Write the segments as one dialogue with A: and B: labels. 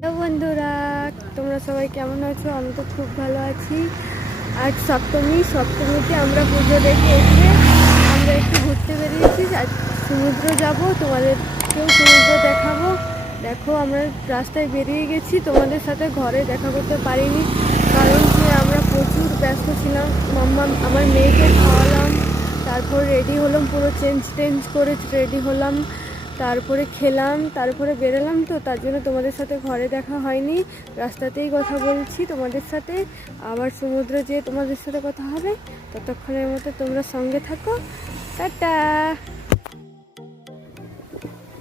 A: Hello বন্ধুরা, তোমরা সবাই কেমন আছো? আমি তো খুব ভালো আছি। আজ সপ্তমী, সপ্তমীতে আমরা পুজো দেখে এসে আমরা একটু ঘুরতে বেরিয়েছি। আজ সমুদ্র যাব, তোমাদেরকেও সমুদ্র দেখাবো। দেখো, আমরা রাস্তায় বেরিয়ে গেছি। তোমাদের সাথে ঘরে দেখা করতে পারিনি, কারণ কি আমরা প্রচুর ব্যস্ত ছিলাম। মাম্মা, আমার মেয়েকে খাওয়ালাম, তারপর রেডি হলাম, পুরো চেঞ্জ টেঞ্জ করে রেডি হলাম। তারপরে খেলাম, তারপরে বেরোলাম তো, তার জন্য তোমাদের সাথে ঘরে দেখা হয়নি। রাস্তাতেই কথা বলছি তোমাদের সাথে। আবার সমুদ্রে যেয়ে তোমাদের সাথে কথা হবে। ততক্ষণের মতো তোমরা সঙ্গে থাকো। টাটা!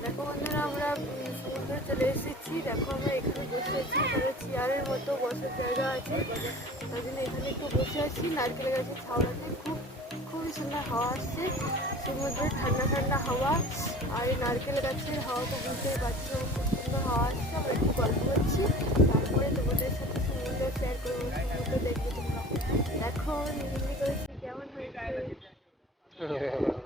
A: দেখো আমরা সমুদ্রে চলে এসেছি। দেখো আমরা এখানে বসে আছি। চেয়ারের মতো বসার জায়গা আছে। তার জন্য এখানে একটু বসে আছি। নারকেল গাছের ছাওড়াতে খুব খুবই সুন্দর হাওয়া আসছে। সমুদ্রের ঠান্ডা ঠান্ডা হাওয়া। আর এই নারকেল গাছের হাওয়া তো বুঝতেই পারছ, খুব সুন্দর হাওয়া আসছে। আমরা একটু গল্প করছি। তারপরে তোমাদের সাথে সমুদ্র শেয়ার করব, সমুদ্র দেখবে তোমরা। করেছি, কেমন হয়েছে?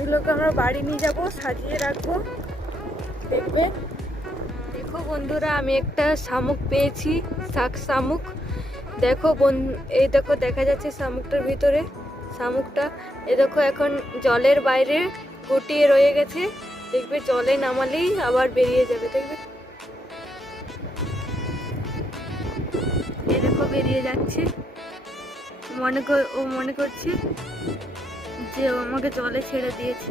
A: এগুলোকে আমরা বাড়ি নিয়ে যাব, সাজিয়ে রাখব। দেখো বন্ধুরা, আমি একটা শামুক পেয়েছি, শাক শামুক। দেখো বন এই দেখো, দেখা যাচ্ছে শামুকটার ভিতরে। শামুকটা। এ দেখো এখন জলের বাইরে গুটিয়ে রয়ে গেছে। দেখবে জলে নামালেই আবার বেরিয়ে যাবে, দেখবে? এ বেরিয়ে যাচ্ছে। মনে ও মনে করছে যে আমাকে জলে ছেড়ে দিয়েছে।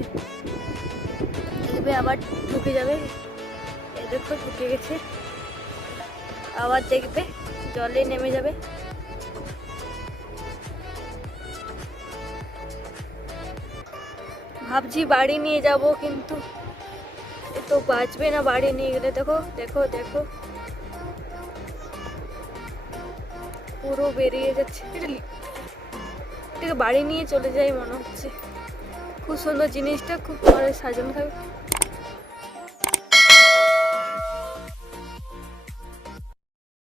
A: দেখবে আবার ঢুকে যাবে। এ দেখো ঢুকে গেছে। আবার দেখবে জলে নেমে যাবে। ভাবছি বাড়ি নিয়ে যাব কিন্তু তো বাঁচবে না বাড়ি নিয়ে গেলে। দেখো দেখো দেখো। পুরো বেরিয়ে যাচ্ছে এটা এটাকে বাড়ি নিয়ে চলে যাই মনে হচ্ছে। খুব সুন্দর জিনিসটা, খুব ভালো সাজানো থাকবে